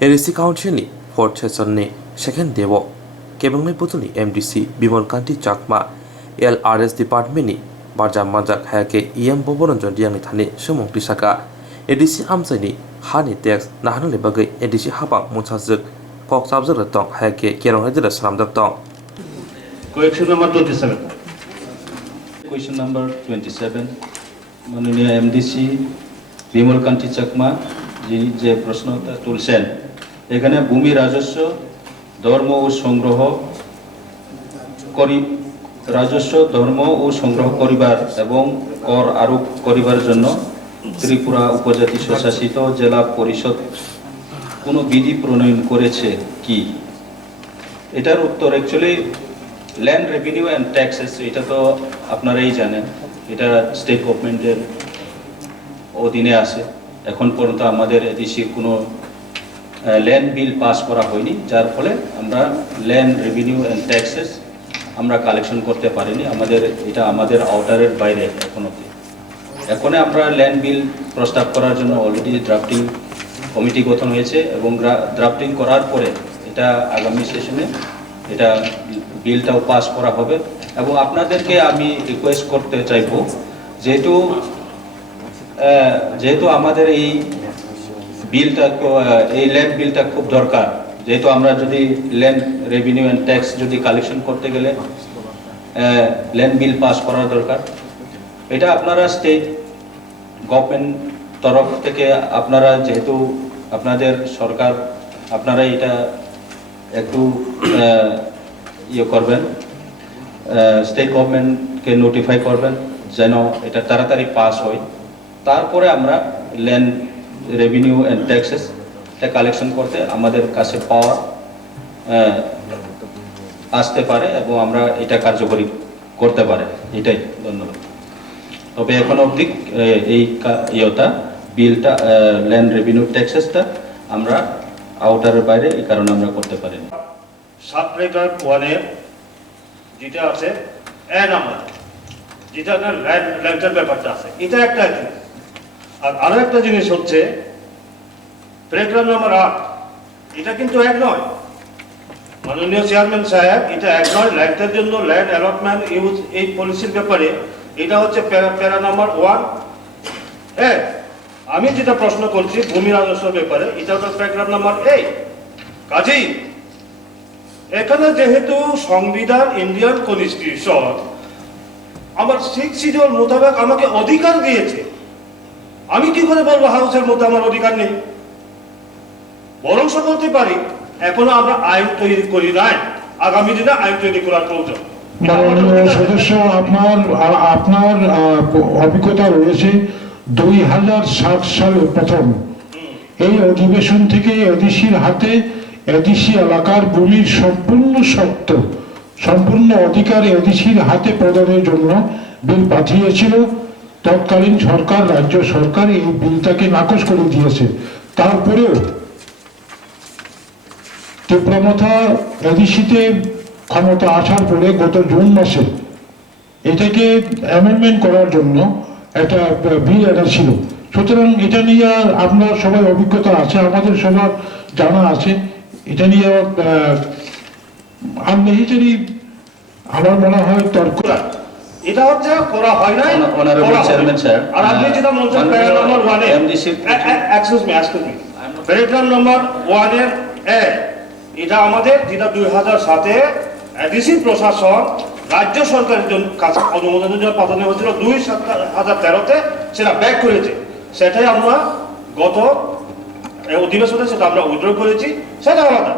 ADC Councilni fourth session second devo Kerong putuni MDC Bimal Kanti Chakma LRS Department ni Barja Majak Hake Boboranjon Diang Thani Sumong Pisaka ADC Amchaini Hani tax Naharna bagwi ADC Habang Munsazuk Kok Sabzak Tong Hake Kerong Raida Salamdak Tong. Question number 27. Question number 27. Manuniya MDC Bimal Kanti Chakma যে প্রশ্নটা তুলছেন এখানে ভূমি রাজস্ব ধর্ম ও সংগ্রহ করিবার এবং কর আরোপ করিবার জন্য ত্রিপুরা উপজাতি স্বশাসিত জেলা পরিষদ কোনো বিধি প্রণয়ন করেছে কি? এটার উত্তর actually land revenue and taxes, এটা তো আপনারাই জানেন, এটা স্টেট গভর্নমেন্টের অধীনে আছে। এখন পর্যন্ত আমাদের এদেশে কোনো ল্যান্ড বিল পাস করা হয়নি, যার ফলে আমরা ল্যান্ড রেভিনিউ অ্যান্ড ট্যাক্সেস আমরা কালেকশন করতে পারিনি। এটা আমাদের আউটারের বাইরে এখন আমরা ল্যান্ড বিল প্রস্তাব করার জন্য অলরেডি ড্রাফটিং কমিটি গঠন হয়েছে এবং ড্রাফটিং করার পরে এটা আগামী সেশনে এটা বিলটাও পাস করা হবে। এবং আপনাদেরকে আমি রিকোয়েস্ট করতে চাইব, যেহেতু আমাদের এই ল্যান্ড বিলটা খুব দরকার, যেহেতু আমরা যদি ল্যান্ড রেভিনিউ অ্যান্ড ট্যাক্স যদি কালেকশন করতে গেলে ল্যান্ড বিল পাস করা দরকার। এটা আপনারা স্টেট গভর্নমেন্ট তরফ থেকে আপনারা যেহেতু আপনাদের সরকার, আপনারা এটা একটু করবেন, স্টেট গভর্নমেন্টকে নোটিফাই করবেন যেন এটা তাড়াতাড়ি পাস হয়। তারপরে আমরা ল্যান্ড রেভিনিউ অ্যান্ড ট্যাক্সেস এটা কালেকশন করতে আমাদের কাছে পাওয়ার আসতে পারে এবং আমরা এটা কার্যকরী করতে পারে। এটাই, ধন্যবাদ। তবে এখন অবধি এই বিলটা ল্যান্ড রেভিনিউ ট্যাক্সেসটা আমরা আউটারের বাইরে, এই কারণে আমরা করতে পারিনি। সাব রেটার 1-এর যেটা আছে নাম্বার, যেটা ল্যান্ডের ব্যাপারটা আছে, এটা একটা জিনিস। আর আরো একটা জিনিস হচ্ছে প্যারাগ্রাফ নাম্বার 8, এটা কিন্তু এক নয় মাননীয় চেয়ারম্যান সাহেব, এটা এক নয়। ল্যান্ডের জন্য ল্যান্ড অ্যালটমেন্ট ইউজ এই পলিসির ব্যাপারে এটা হচ্ছে প্যারা নাম্বার 1। হ্যাঁ, আমি যেটা প্রশ্ন করছি ভূমি রাজস্বের ব্যাপারে, এটা হচ্ছে প্যারাগ্রাফ নাম্বার 8। কাজেই এখানে যেহেতু সংবিধান ইন্ডিয়ান কনস্টিটিউশন আমার 6 শিডিউল মোতাবেক আমাকে অধিকার দিয়েছে, আমি কি করে বলবো হাউসের মধ্যে আমার অধিকার নেই? বরং বলতে পারি এখনো আমরা আইন তৈরি করি নাই, আগামী দিনে আইন তৈরি করার প্রয়োজন। সদস্য, আপনার অভিজ্ঞতা রয়েছে 2007 সালে প্রথম এই অধিবেশন থেকে এডিসির হাতে এডিসি এলাকার ভূমির সম্পূর্ণ অধিকার এডিসির হাতে প্রদানের জন্য বিল পাঠিয়েছিল। তৎকালীন সরকার, রাজ্য সরকার এই বিলটাকে নাকচ করে দিয়েছে। তারপরেও তীব্রমথা এডিসিতে ক্ষমতা আসার পরে গত জুন মাসে এটাকে অ্যামেন্ডমেন্ট করার জন্য একটা বিল এনেছিল। সুতরাং এটা নিয়ে আপনার সবাই অভিজ্ঞতা আছে, আমাদের সবার জানা আছে। এটা নিয়ে আননেসেসারি আমার মনে হয় তর্ক। এটা হচ্ছে করা হয় নাই। অনারেবল চেয়ারম্যান স্যার, আর আপনি যেটা বলছেন প্যারাগ্রাফ নাম্বার 1-এ MDC, excuse me paragraph number 1-এর এটা আমাদের যেটা 2007-এ এডিসি প্রশাসন রাজ্য সরকারের জন্য কাছে অনুমোদনের জন্য পাঠানো হয়েছিল 2013-তে, সেটা ব্যাক করেছে। সেটাই আমরা গত অধিবেশনে সেটা আমরা উইথড্র করেছি, সেটা আলাদা।